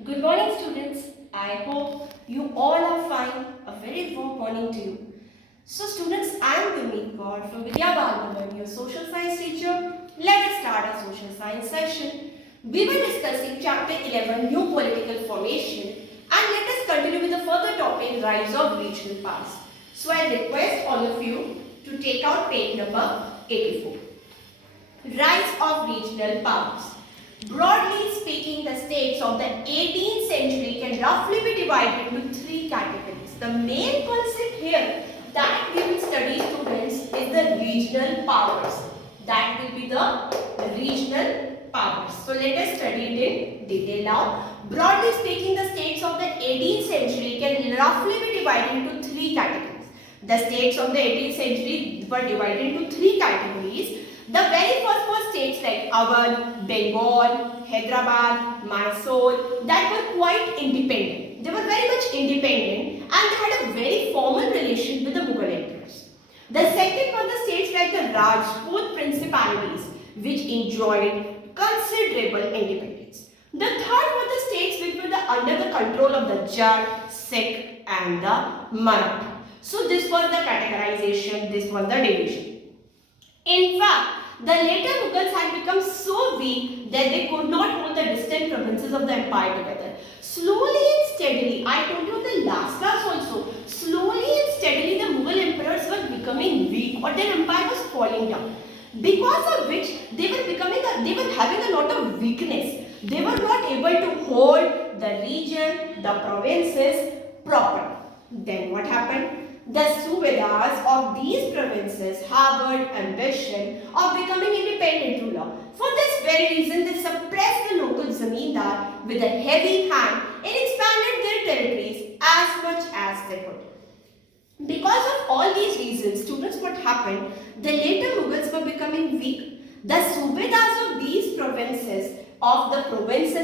Good morning, students. I hope you all are fine. A very warm morning to you. So, students, I am Gurmeet Kaur from Vidhya Bal Bhawan, your social science teacher. Let us start our social science session. We were discussing chapter 11, New Political Formation, and let us continue with the further topic, Rise of Regional Powers. So, I request all of you to take out page number 84. Rise of regional powers. Broadly speaking, the states of the 18th century can roughly be divided into three categories. The main concept here that we will study, students, is the regional powers. That will be the regional powers. So let us study it in detail now. Broadly speaking, the states of the 18th century can roughly be divided into three categories. The states of the 18th century were divided into three categories. The very first were states like Awadh, Bengal, Hyderabad, Mysore that were quite independent. They were very much independent and they had a very formal relation with the Mughal emperors. The second were the states like the Rajput principalities which enjoyed considerable independence. The third were the states which were under the control of the Jat, Sikh and the Maratha. So this was the categorization, this was the division. In fact, the later Mughals had become so weak that they could not hold the distant provinces of the empire together. Slowly and steadily, I told you in the last class also, slowly and steadily the Mughal emperors were becoming weak or their empire was falling down. Because of which they were having a lot of weakness. They were not able to hold the region, the provinces properly. Then what happened? The Subedars of these provinces harbored ambition of becoming independent ruler. For this very reason, they suppressed the local zamindar with a heavy hand and expanded their territories as much as they could. Because of all these reasons, students, what happened? The later Mughals were becoming weak. The Subedars of these provinces,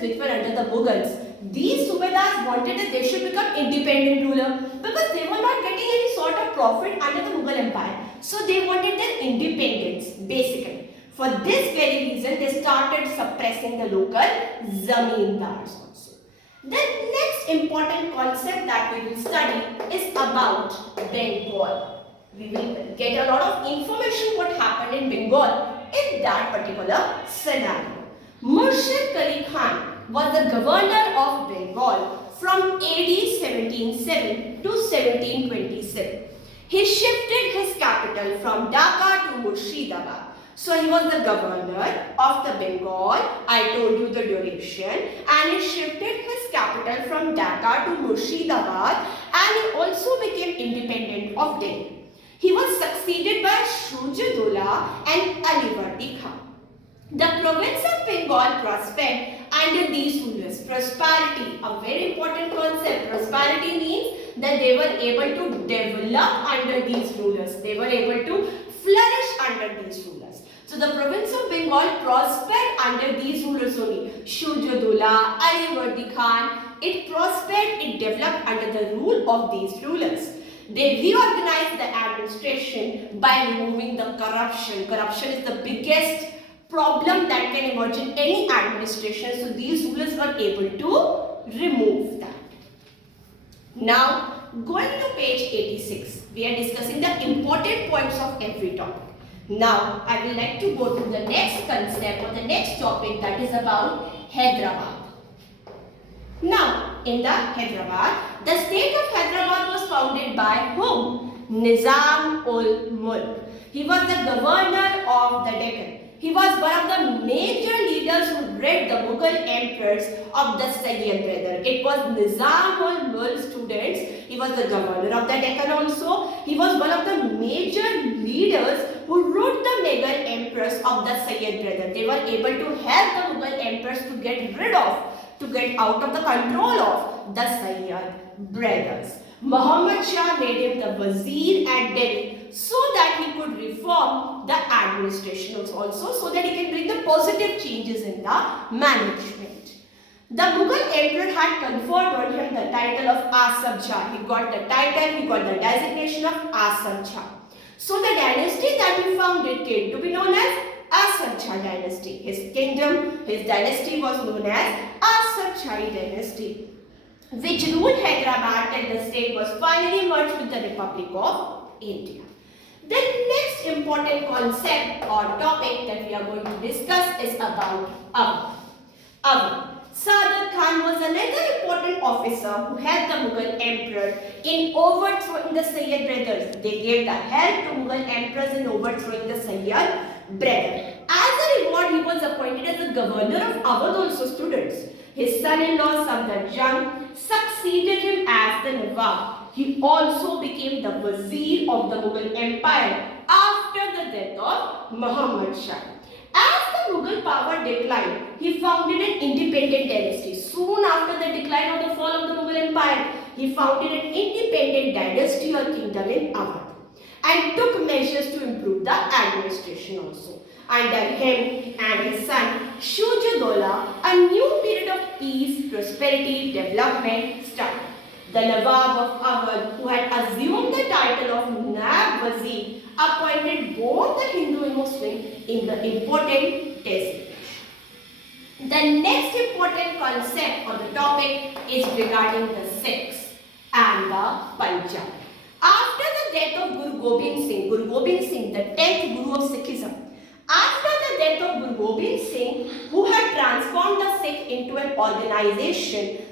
which were under the Mughals, these Subedars wanted that they should become independent ruler because they were not getting any sort of profit under the Mughal Empire. So they wanted their independence basically. For this very reason, they started suppressing the local zamindars also. The next important concept that we will study is about Bengal. We will get a lot of information what happened in Bengal in that particular scenario. Murshid Qali Khan was the governor of Bengal from AD 1707 to 1727. He shifted his capital from Dhaka to Murshidabad. So he was the governor of the Bengal, I told you the duration, and he shifted his capital from Dhaka to Murshidabad and he also became independent of Delhi. He was succeeded by Shujadullah and Alivardi Khan. The province of Bengal prospered under these rulers. Prosperity, a very important concept. Prosperity means that they were able to develop under these rulers. They were able to flourish under these rulers. So the province of Bengal prospered under these rulers only. Shujadullah, Alivardi Khan, it prospered, it developed under the rule of these rulers. They reorganized the administration by removing the corruption. Corruption is the biggest problem that can emerge in any administration. So these rulers were able to remove that. Now, going to page 86, we are discussing the important points of every topic. Now, I would like to go to the next concept or the next topic, that is about Hyderabad. Now, in the Hyderabad, the state of Hyderabad was founded by whom? Nizam ul Mulk. He was the governor of the Deccan. He was one of the major leaders who led the Mughal emperors of the Sayyid brother. It was Nizam ul Mulk, students. He was the governor of the Deccan also. He was one of the major leaders who ruled the Mughal emperors of the Sayyid brother. They were able to help the Mughal emperors to get out of the control of the Sayyid brothers. Muhammad Shah made him the Wazir at Delhi so that he could reform the administration also, so that he can bring the positive changes in the management. The Mughal emperor had conferred on him the title of Asab Shah. He got the designation of Asab Shah. So the dynasty that he founded came to be known as Asarchai dynasty. His kingdom, his dynasty was known as Asarchai dynasty, which ruled Hyderabad till the state was finally merged with the Republic of India. The next important concept or topic that we are going to discuss is about Awadh. Awadh. Sadar Khan was another important officer who helped the Mughal emperor in overthrowing the Sayyid brothers. They gave the help to Mughal emperors in overthrowing the Sayyid brothers. As a reward, he was appointed as the governor of Awadh also, students. His son-in-law Safdar Jung succeeded him as the Nawab. He also became the Wazir of the Mughal Empire after the death of Muhammad Shah. As the Mughal power declined, he founded an independent dynasty. Soon after the decline or the fall of the Mughal Empire, he founded an independent dynasty or kingdom in Awadh and took measures to improve the administration also. Under him and his son Shuja-Dola, a new period of peace, prosperity, development started. The Nawab of Awadh, who had assumed the title of Naib Wazir, appointed both the Hindu and Muslim in the important designation. The next important concept or the topic is regarding the Sikhs and the Punjab. After the death of Guru Gobind Singh, the 10th Guru of Sikhism, after the death of Guru Gobind Singh, who had transformed the Sikh into an organization,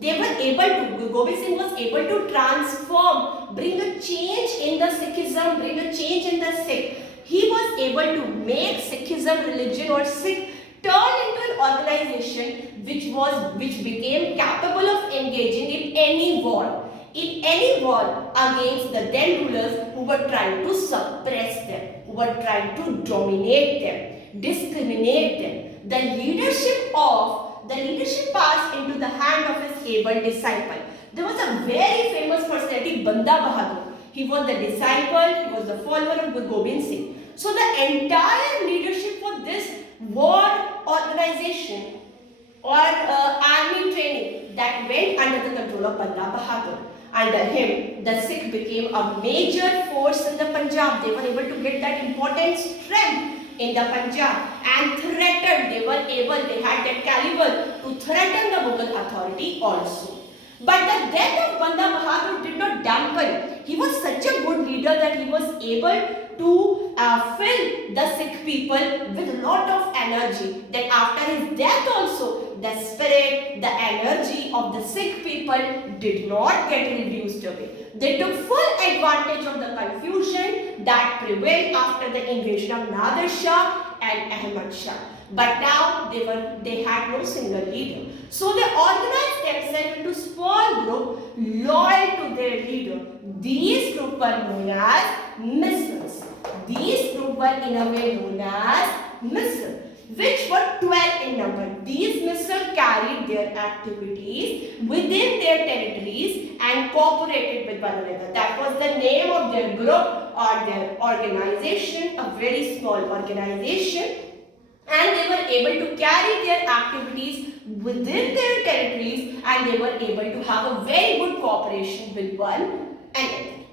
Guru Gobind Singh was able to transform, bring a change in the Sikhism, bring a change in the Sikh. He was able to make Sikhism religion or Sikh turn into an organization which became capable of engaging in any war against the then rulers who were trying to suppress them, who were trying to dominate them, discriminate them. The leadership passed into the hand of his able disciple. There was a very famous personality, Banda Bahadur. He was the disciple, he was the follower of Guru Gobind Singh. So the entire leadership for this war organization or army training that went under the control of Banda Bahadur. Under him, the Sikh became a major force in the Punjab. They were able to get that important strength in the Punjab and threatened, they had that caliber to threaten the Mughal authority also. But the death of Banda Bahadur did not dampen. He was such a good leader that he was able to fill the Sikh people with a lot of energy. That after his death also, the spirit, the energy of the Sikh people did not get reduced away. They took full advantage of the confusion that prevailed after the invasion of Nadir Shah and Ahmad Shah. But now they had no single leader. So they organized themselves into small groups loyal to their leader. These groups were known as Misls. These groups were in a way known as Misl, which were 12 in number. These Misl carried their activities within their territories and cooperated with one another. That was the name of their group or their organization, a very small organization. And they were able to carry their activities within their territories and they were able to have a very good cooperation with one another.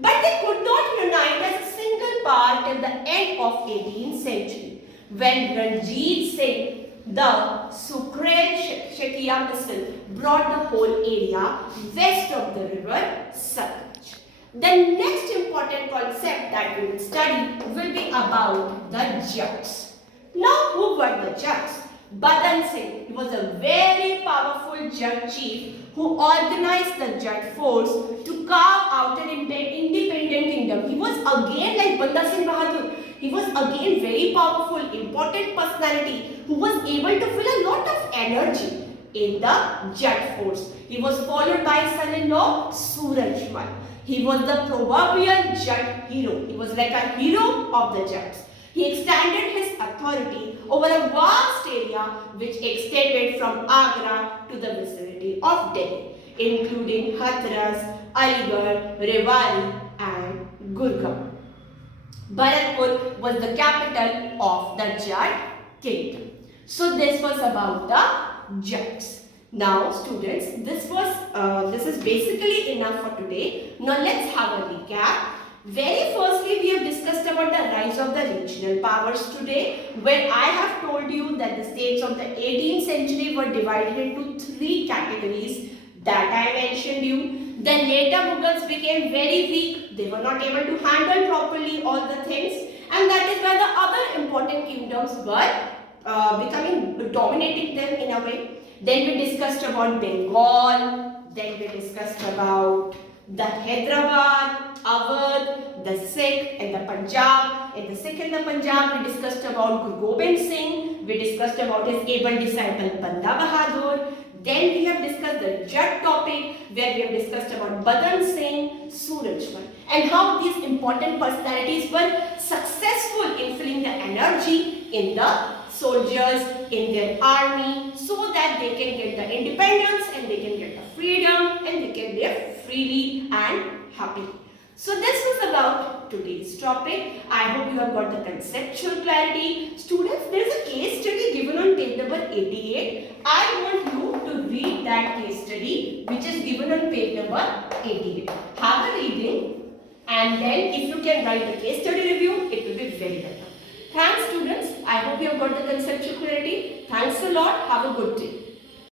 But they could not unite as a single power till the end of 18th century when Ranjit Singh, the Sukhrail Shakia Misl, brought the whole area west of the river Satluj. The next important concept that we will study will be about the Jats. Now, who were the Jats? Badan Singh, he was a very powerful Jat chief who organized the Jat force to carve out an independent kingdom. He was again like Banda Singh Bahadur. He was again very powerful, important personality who was able to fill a lot of energy in the Jat force. He was followed by his son-in-law Surajmal. He was the proverbial Jat hero. He was like a hero of the Jats. He extended his authority over a vast area which extended from Agra to the vicinity of Delhi, including Hathras, Aligarh, Rewari and Gurgaon. Bharatpur was the capital of the Jat kingdom. So this was about the Jats. Now students, this is basically enough for today. Now let's have a recap. Very firstly, we have discussed about the rise of the regional powers today, where I have told you that the states of the 18th century were divided into three categories that I mentioned you. Then later Mughals became very weak. They were not able to handle properly all the things, and that is why the other important kingdoms were becoming dominating them in a way. Then we discussed about Bengal. Then we discussed about the Hyderabad, Awadh, the Sikh and the Punjab. In the Sikh and the Punjab, we discussed about Guru Gobind Singh. We discussed about his able disciple Banda Bahadur. Then we have discussed the Jat topic, where we have discussed about Badan Singh, Surajmal, and how these important personalities were successful in filling the energy in the soldiers, in their army, so that they can get the independence and they can get the freedom and they can live freely and happily. So this was about today's topic. I hope you have got the conceptual clarity. Students, there is a case study given on page number 88. I want you to read that case study which is given on page number 88. Have a reading, and then if you can write the case study review, it will be very better. Thanks students. I hope you have got the conceptual clarity. Thanks a lot. Have a good day.